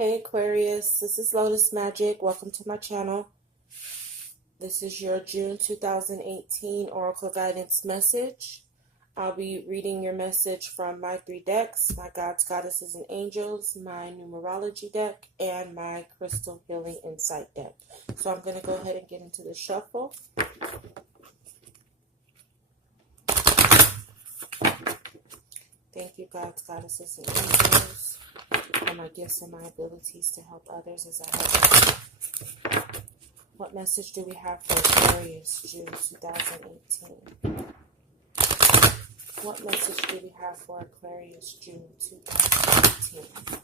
Hey Aquarius, this is Lotus Magic. Welcome to my channel. This is your June 2018 Oracle Guidance message. I'll be reading your message from my 3 decks, my Gods, Goddesses, and Angels, my Numerology deck, and my Crystal Healing Insight deck. So I'm going to go ahead and get into the shuffle. Thank you, Gods, Goddesses, and Angels, for my gifts and my abilities to help others as I help. What message do we have for Aquarius, June 2018? What message do we have for Aquarius, June 2018?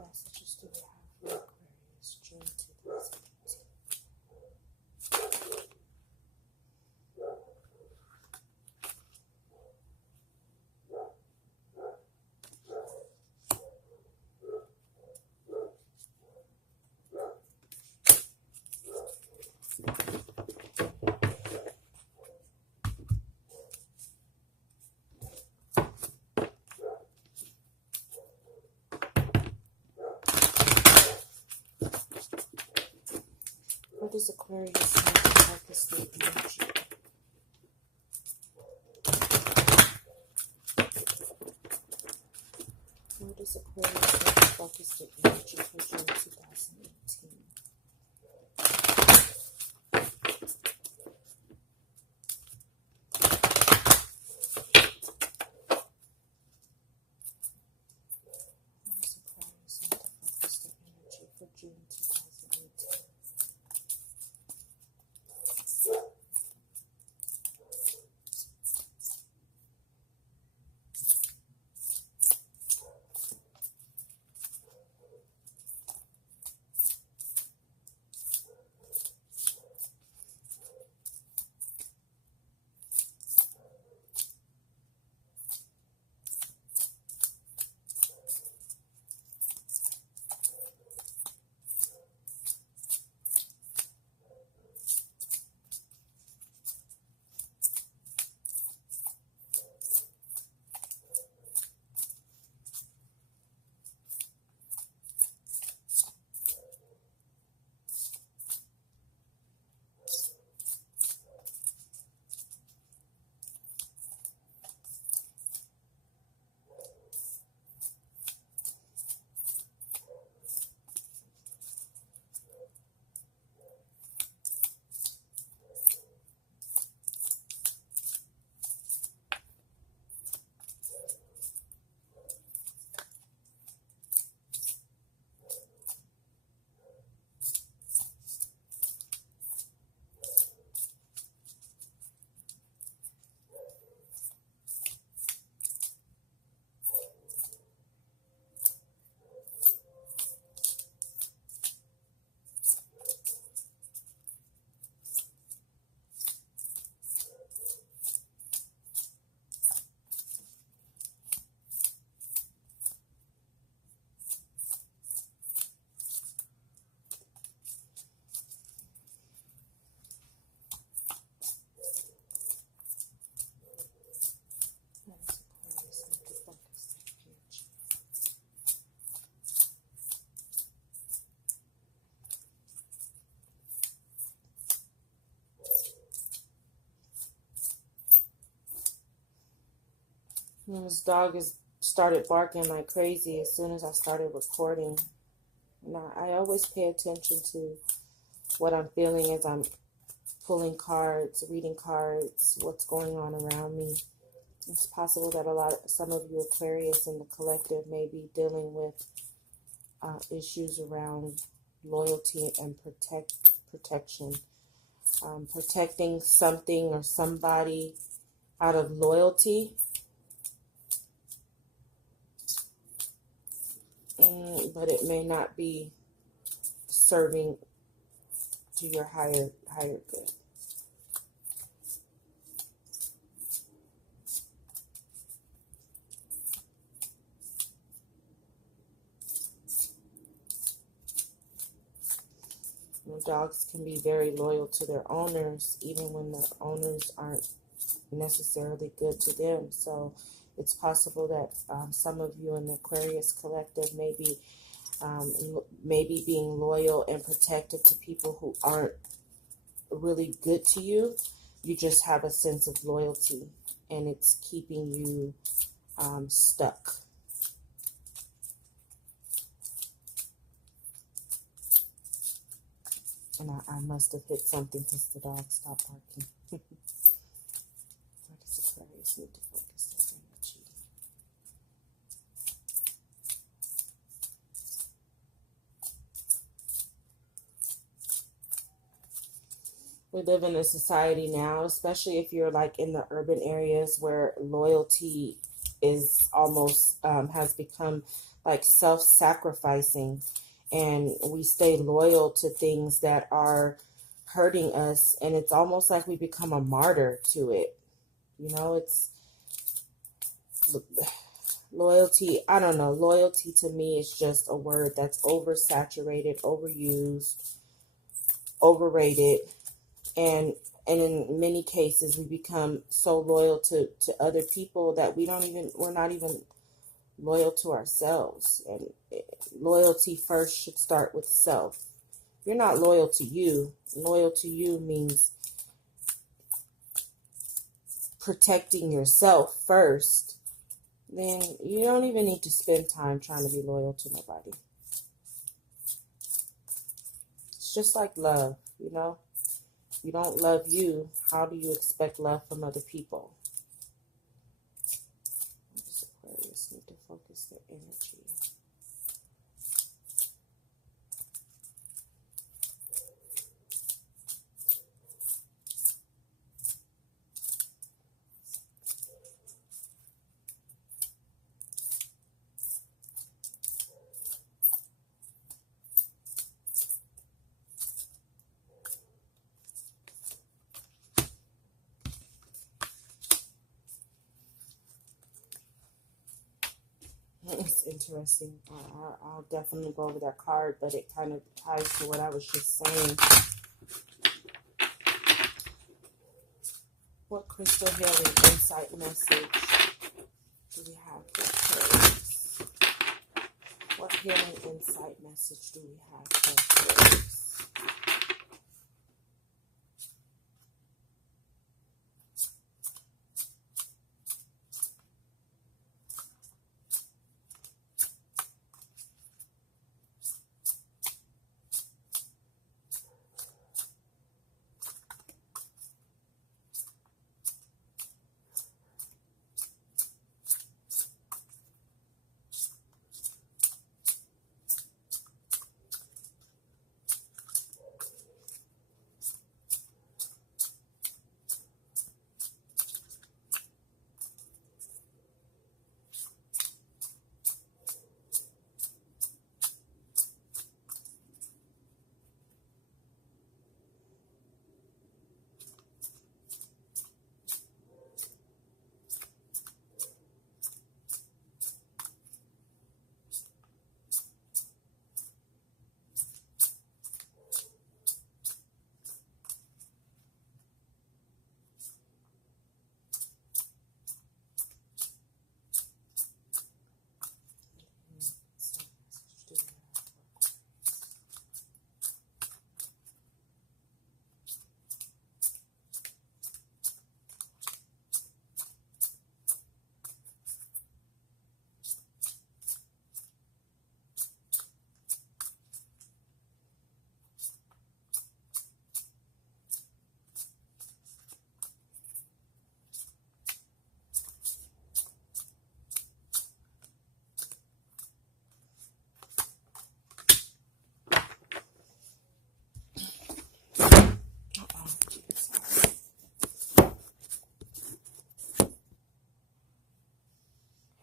Messages do we have for Aquarius, June 2018? What does Aquarius have to focus their energy? What does Aquarius have to focus their energy for June 2018? What does Aquarius have to focus their energy for June 2018? What does Aquarius have to focus their energy? This dog has started barking like crazy as soon as I started recording. Now, I always pay attention to what I'm feeling as I'm pulling cards, reading cards, what's going on around me. It's possible that some of you Aquarius in the collective may be dealing with issues around loyalty and protection. Protecting something or somebody out of loyalty. but it may not be serving to your higher good. Dogs can be very loyal to their owners, even when the owners aren't necessarily good to them. So it's possible that some of you in the Aquarius collective may be being loyal and protective to people who aren't really good to you. You just have a sense of loyalty, and it's keeping you stuck. And I must have hit something because the dog stopped barking. Where does Aquarius need to focus their energy? We live in a society now, especially if you're like in the urban areas, where loyalty is almost has become like self-sacrificing. And we stay loyal to things that are hurting us, and it's almost like we become a martyr to it. You know, it's loyalty. I don't know. Loyalty to me is just a word that's oversaturated, overused, overrated. And in many cases, we become so loyal to other people that we're not even loyal to ourselves. And loyalty first should start with self. If you're not loyal to you, loyal to you means protecting yourself first. Then you don't even need to spend time trying to be loyal to nobody. It's just like love, you know? If you don't love you, how do you expect love from other people? Aquarius need to focus their energy. It's interesting. I'll definitely go over that card, but it kind of ties to what I was just saying. What crystal healing insight message do we have for Aquarius? What healing insight message do we have for Aquarius?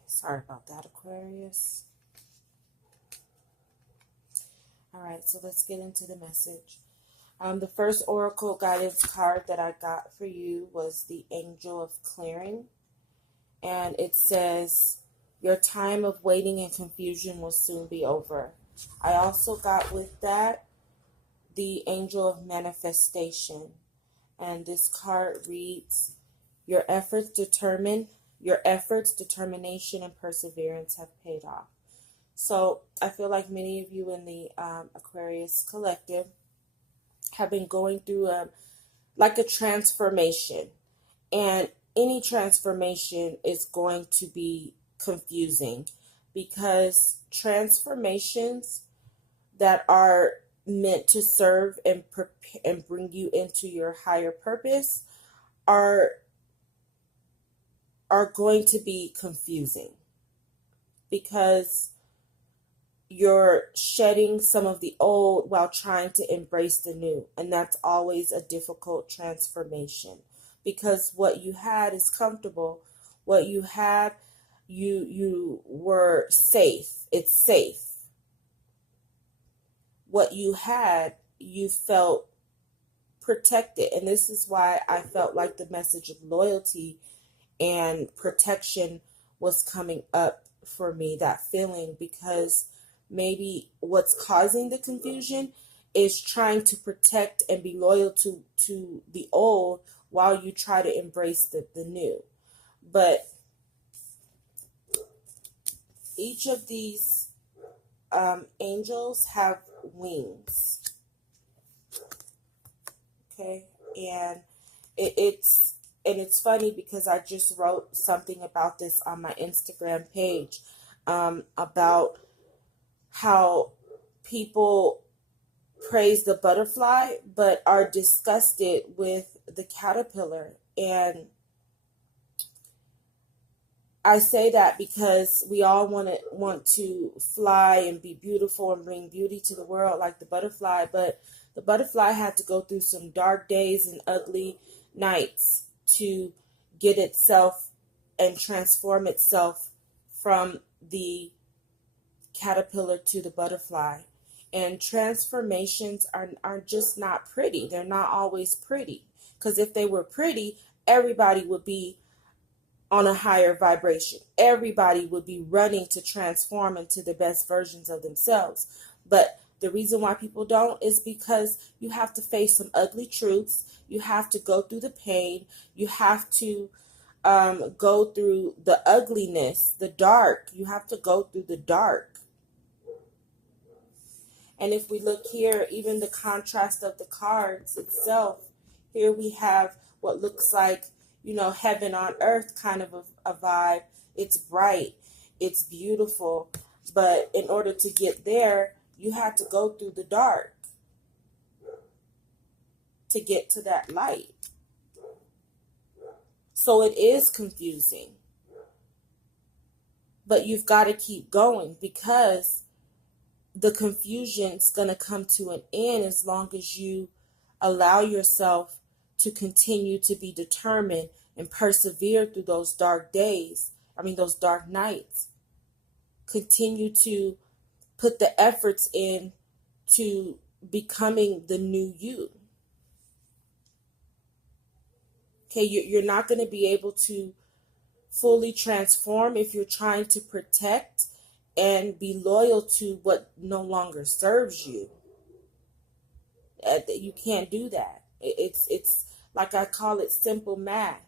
Sorry about that, Aquarius. All right, so let's get into the message. The first oracle guidance card that I got for you was the Angel of Clearing. And it says, your time of waiting and confusion will soon be over. I also got with that the Angel of Manifestation. And this card reads, your efforts, determination, and perseverance have paid off. So I feel like many of you in the Aquarius collective have been going through like a transformation. And any transformation is going to be confusing, because transformations that are meant to serve and bring you into your higher purpose are going to be confusing, because you're shedding some of the old while trying to embrace the new, and that's always a difficult transformation, because what you had is comfortable. What you had, you were safe. It's safe. What you had, you felt protected. And this is why I felt like the message of loyalty and protection was coming up for me, that feeling, because maybe what's causing the confusion is trying to protect and be loyal to the old while you try to embrace the new. But each of these angels have wings. Okay, and it's funny because I just wrote something about this on my Instagram page, about how people praise the butterfly but are disgusted with the caterpillar. And I say that because we all want to fly and be beautiful and bring beauty to the world like the butterfly, but the butterfly had to go through some dark days and ugly nights to get itself and transform itself from the caterpillar to the butterfly. And transformations are just not pretty. They're not always pretty, because if they were pretty, everybody would be on a higher vibration. Everybody would be running to transform into the best versions of themselves. But the reason why people don't is because you have to face some ugly truths. You have to go through the pain. You have to go through the ugliness, the dark. You have to go through the dark. And if we look here, even the contrast of the cards itself, here we have what looks like, heaven on earth kind of a vibe. It's bright, it's beautiful, but in order to get there, you have to go through the dark to get to that light. So it is confusing, but you've got to keep going, because the confusion's going to come to an end as long as you allow yourself to continue to be determined and persevere through those dark days. Those dark nights. Continue to put the efforts in to becoming the new you. Okay, you're not going to be able to fully transform if you're trying to protect and be loyal to what no longer serves you. You can't do that. It's like I call it simple math.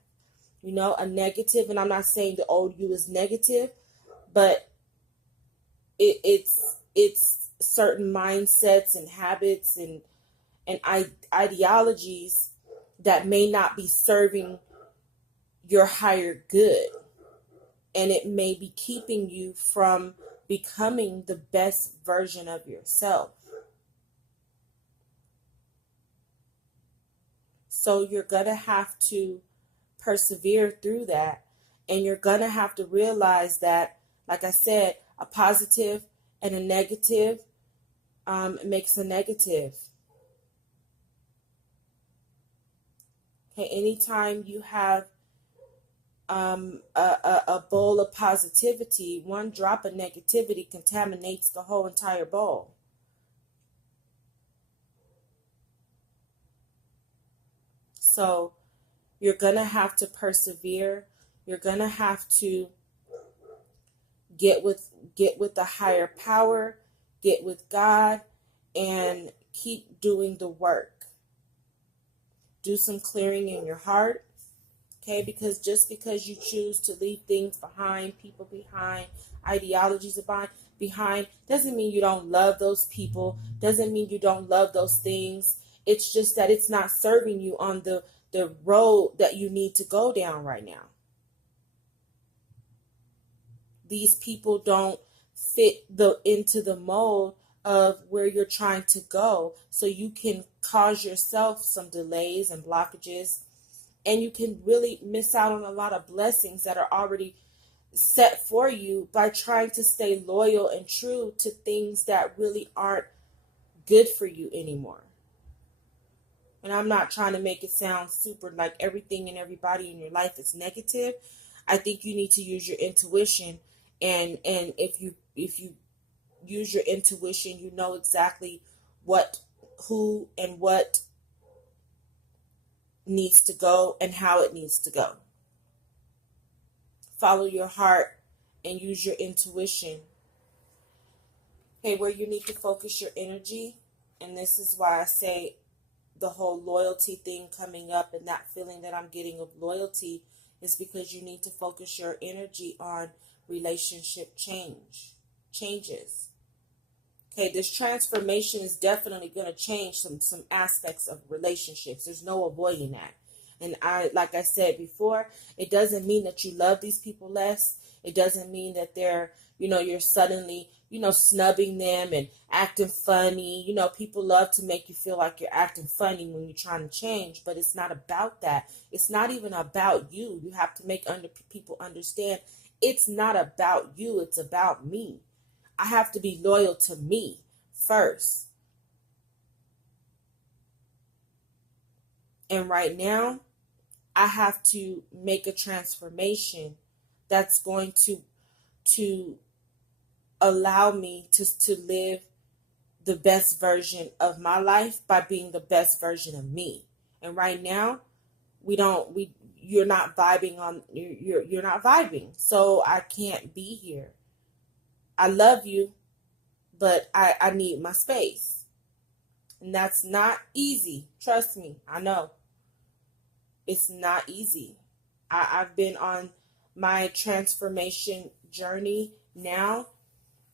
A negative, and I'm not saying the old you is negative, but it's certain mindsets and habits and ideologies that may not be serving your higher good, and it may be keeping you from becoming the best version of yourself. So you're gonna have to persevere through that, and you're gonna have to realize that, like I said, a positive and a negative makes a negative. Okay, anytime you have a bowl of positivity, one drop of negativity contaminates the whole entire bowl. So you're going to have to persevere. You're going to have to get with the higher power, get with God, and keep doing the work. Do some clearing in your heart. Okay, because just because you choose to leave things behind, people behind, ideologies behind, doesn't mean you don't love those people, doesn't mean you don't love those things. It's just that it's not serving you on the road that you need to go down right now. These people don't fit into the mold of where you're trying to go. So you can cause yourself some delays and blockages, and you can really miss out on a lot of blessings that are already set for you by trying to stay loyal and true to things that really aren't good for you anymore. And I'm not trying to make it sound super like everything and everybody in your life is negative. I think you need to use your intuition, and if you use your intuition, you know exactly who and what needs to go and how it needs to go. Follow your heart and use your intuition. Okay, where you need to focus your energy, and this is why I say the whole loyalty thing coming up and that feeling that I'm getting of loyalty is because you need to focus your energy on relationship changes. Okay, this transformation is definitely going to change some aspects of relationships. There's no avoiding that. And like I said before, it doesn't mean that you love these people less. It doesn't mean that you're suddenly, snubbing them and acting funny. People love to make you feel like you're acting funny when you're trying to change, but it's not about that. It's not even about you. You have to make people understand it's not about you. It's about me. I have to be loyal to me first. And right now, I have to make a transformation that's going to allow me to live the best version of my life by being the best version of me. And right now, you're not vibing. So I can't be here. I love you, but I need my space. And that's not easy. Trust me, I know. It's not easy. I've been on my transformation journey now.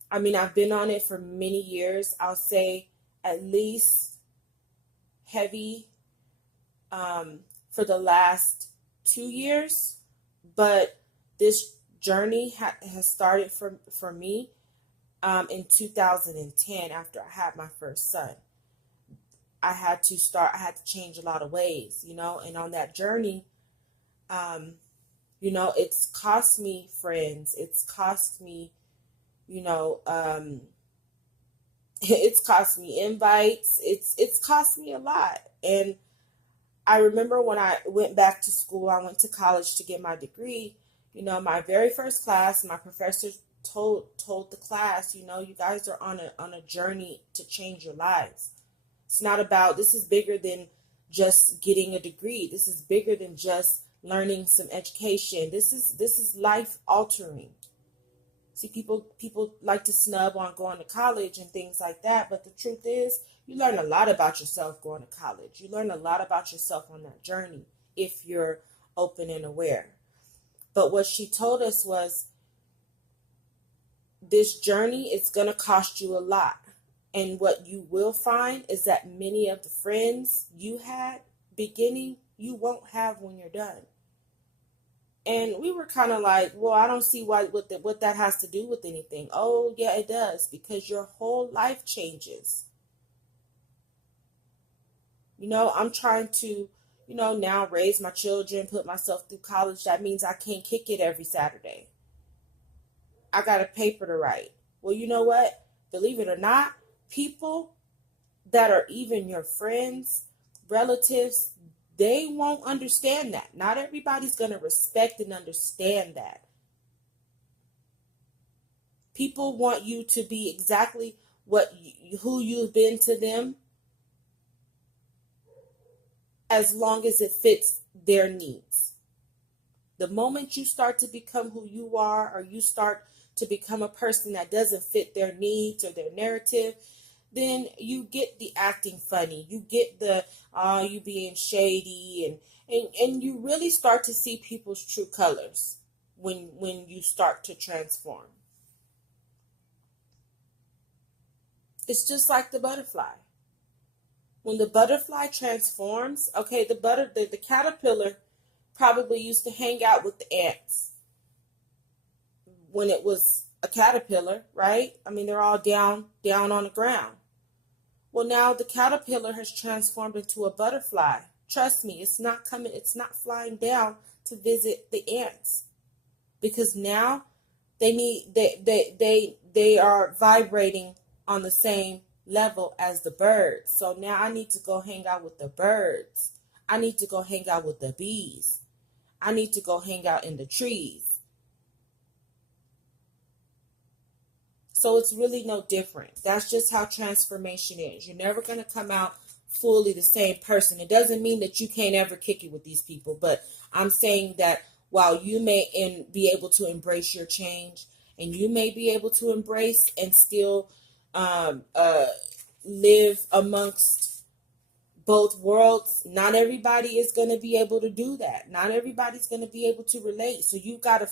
I mean, I've been on it for many years. I'll say at least heavy for the last 2 years. But this journey has started for me in 2010 after I had my first son. I had to change a lot of ways, and on that journey, it's cost me friends. It's cost me, it's cost me invites. It's cost me a lot. And I remember when I went back to school, I went to college to get my degree, my very first class, my professor told the class, you guys are on a journey to change your lives. It's not about, this is bigger than just getting a degree. This is bigger than just learning some education. This is life altering. See, people like to snub on going to college and things like that, but the truth is, you learn a lot about yourself going to college. You learn a lot about yourself on that journey if you're open and aware. But what she told us was, this journey is going to cost you a lot. And what you will find is that many of the friends you had beginning, you won't have when you're done. And we were kind of like, well, I don't see what that has to do with anything. Oh, yeah, it does, because your whole life changes. I'm trying to, now raise my children, put myself through college. That means I can't kick it every Saturday. I got a paper to write. Well, you know what? Believe it or not, people that are even your friends, relatives, they won't understand that. Not everybody's going to respect and understand that. People want you to be exactly who you've been to them as long as it fits their needs. The moment you start to become who you are, or you start to become a person that doesn't fit their needs or their narrative, then you get the acting funny. You get the you being shady, and you really start to see people's true colors when you start to transform. It's just like the butterfly. When the butterfly transforms, okay, the caterpillar probably used to hang out with the ants when it was a caterpillar, right? I mean, they're all down on the ground. Well, now the caterpillar has transformed into a butterfly. Trust me, it's not flying down to visit the ants, because now they are vibrating on the same level as the birds. So now I need to go hang out with the birds. I need to go hang out with the bees. I need to go hang out in the trees. So it's really no different. That's just how transformation is. You're never going to come out fully the same person. It doesn't mean that you can't ever kick it with these people, but I'm saying that while you may be able to embrace your change, and you may be able to embrace and still live amongst both worlds, not everybody is going to be able to do that. Not everybody's going to be able to relate. So you got to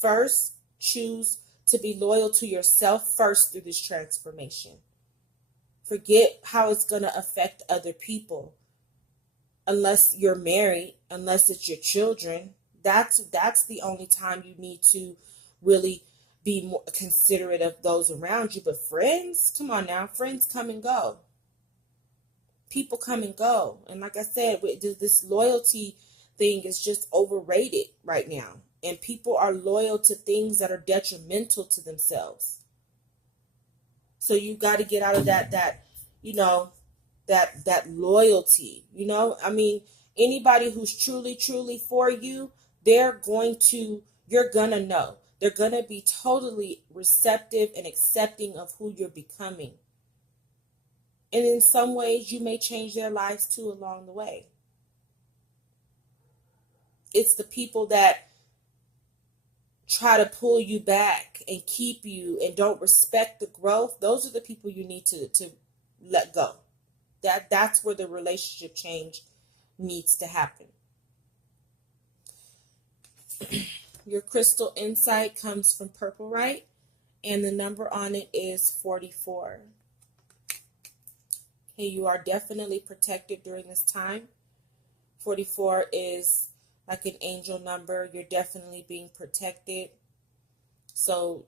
first choose to be loyal to yourself first through this transformation. Forget how it's going to affect other people. Unless you're married, unless it's your children, that's the only time you need to really be more considerate of those around you. But friends, come on now, friends come and go. People come and go. And like I said, this loyalty thing is just overrated right now. And people are loyal to things that are detrimental to themselves. So you got to get out of that loyalty. I mean, anybody who's truly for you, you're gonna know. They're gonna be totally receptive and accepting of who you're becoming. And in some ways, you may change their lives too along the way. It's the people that try to pull you back and keep you and don't respect the growth. Those are the people you need to let go. That's where the relationship change needs to happen. Your crystal insight comes from Purple Right, and the number on it is 44. Okay, you are definitely protected during this time. 44 is like an angel number. You're definitely being protected. So,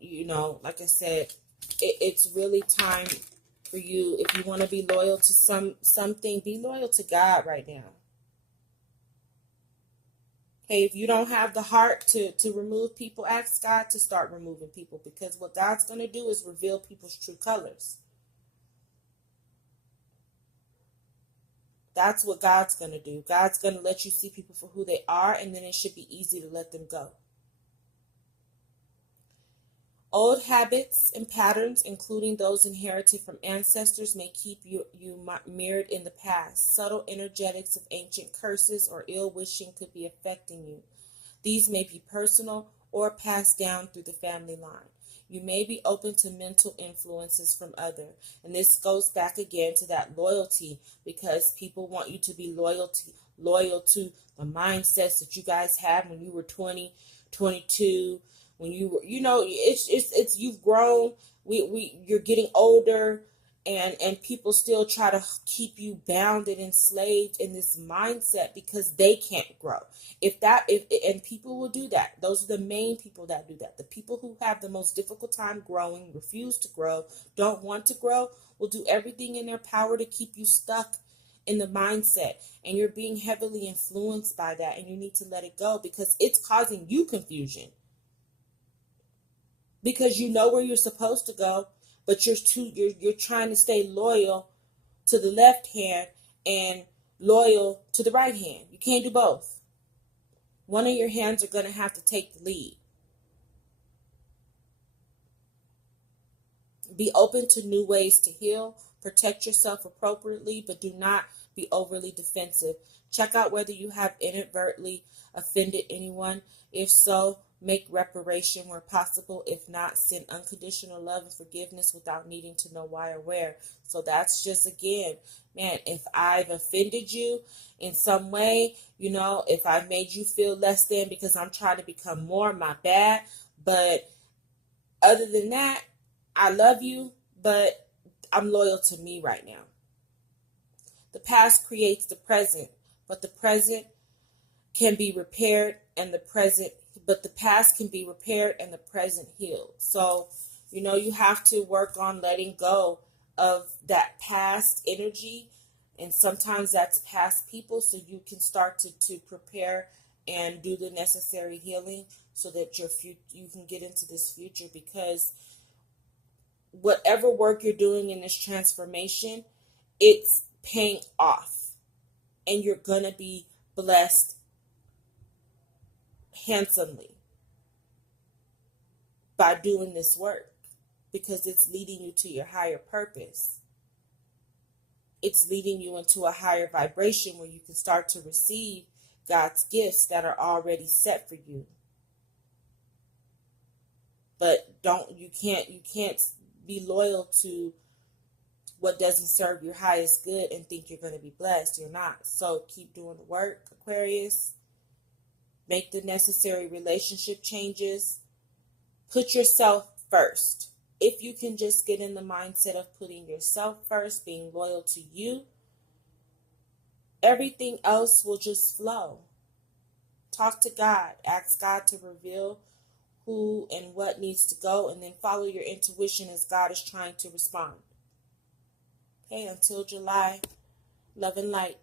like I said, it's really time for you. If you want to be loyal to something, be loyal to God right now. Hey, if you don't have the heart to remove people, ask God to start removing people, because what God's going to do is reveal people's true colors. That's what God's going to do. God's going to let you see people for who they are, and then it should be easy to let them go. Old habits and patterns, including those inherited from ancestors, may keep you mirrored in the past. Subtle energetics of ancient curses or ill wishing could be affecting you. These may be personal or passed down through the family line. You may be open to mental influences from others. And this goes back again to that loyalty, because people want you to be loyal to the mindsets that you guys had when you were 20, 22. When you were, it's you've grown. You're getting older, and people still try to keep you bound and enslaved in this mindset because they can't grow. And people will do that. Those are the main people that do that. The people who have the most difficult time growing, refuse to grow, don't want to grow, will do everything in their power to keep you stuck in the mindset. And you're being heavily influenced by that, and you need to let it go, because it's causing you confusion. Because you know where you're supposed to go, but you're trying to stay loyal to the left hand and loyal to the right hand. You can't do both. One of your hands are going to have to take the lead. Be open to new ways to heal. Protect yourself appropriately, but do not be overly defensive. Check out whether you have inadvertently offended anyone. If so, make reparation where possible. If not, send unconditional love and forgiveness without needing to know why or where. So that's just, again, man, if I've offended you in some way, if I've made you feel less than because I'm trying to become more, my bad. But other than that, I love you, but I'm loyal to me right now. The past creates the present, but the present can be repaired and the past can be repaired and the present healed. So, you have to work on letting go of that past energy, and sometimes that's past people, so you can start to prepare and do the necessary healing so that you can get into this future, because whatever work you're doing in this transformation, it's paying off, and you're gonna be blessed handsomely by doing this work, because it's leading you to your higher purpose. It's leading you into a higher vibration where you can start to receive God's gifts that are already set for you. But you can't be loyal to what doesn't serve your highest good and think you're going to be blessed. You're not. So keep doing the work, Aquarius. Make the necessary relationship changes. Put yourself first. If you can just get in the mindset of putting yourself first, being loyal to you, everything else will just flow. Talk to God. Ask God to reveal who and what needs to go, and then follow your intuition as God is trying to respond. Okay, until July, love and light.